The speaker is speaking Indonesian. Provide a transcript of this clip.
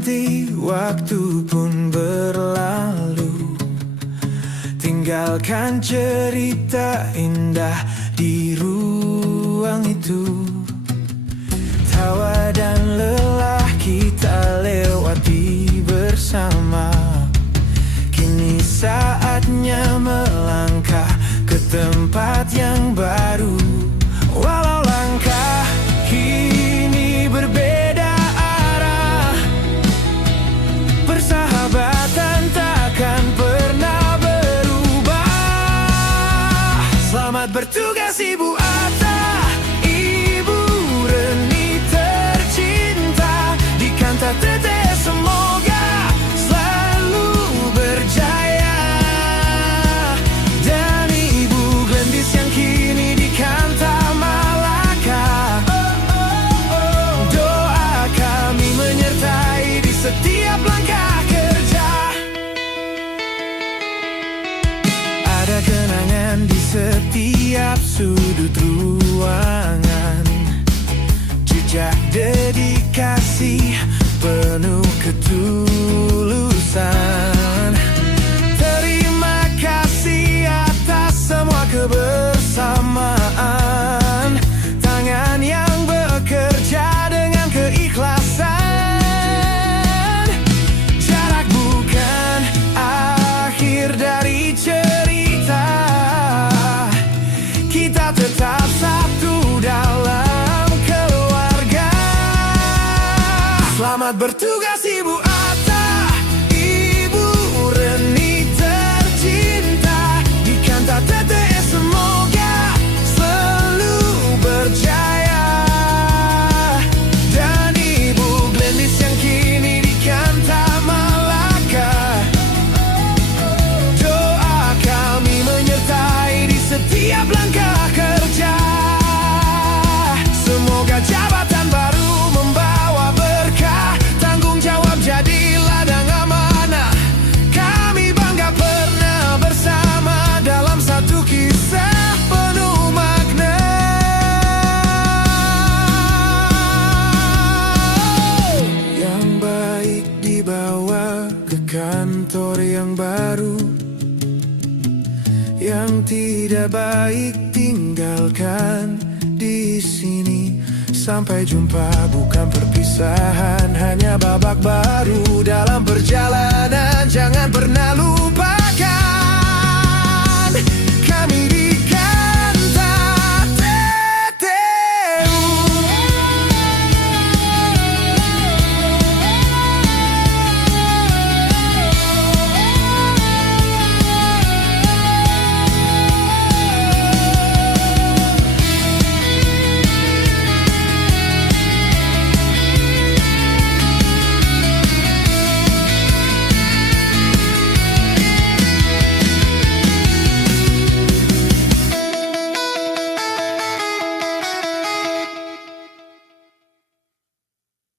berganti, waktu pun berlalu. Tinggalkan cerita indah di ruang itu. Tawa dan lelah kita lewati bersama. Kini saatnya melangkah ke tempat yang baru. Walau langkah kini berbeda arah, persahabatan takkan pernah berubah. Selamat bertugas Ibu Atta, Ibu Reni tercinta. Di Kanta Teteh semoga selalu berjaya. Dan Ibu Glendis yang kini di Kanta Malaka, doa kami menyertai di setiap langkah kerja. Ada kenangan di setiap sudut ruangan, jejak dedikasi penuh ketulusan. Terima kasih atas semua kebersamaan, tangan yang bekerja dengan keikhlasan. Jarak bukan akhir dari cerita, kita tetap satu dalam keluarga. Selamat bertugas Ibu Atta, Ibu Reni tercinta. Di Kanta Teteh semoga selalu berjaya. Dan Ibu Glendis yang kini di Kanta Malaka, doa kami menyertai di setiap langkah kerja. Semoga jabatan baru membawa berkah, tanggung jawab jadi ladang amanah. Kami bangga pernah bersama dalam satu kisah penuh makna. Yang baik dibawa ke kantor yang baru, yang tidak baik tinggalkan di sini. Sampai jumpa bukan perpisahan, hanya babak baru dalam perjalanan.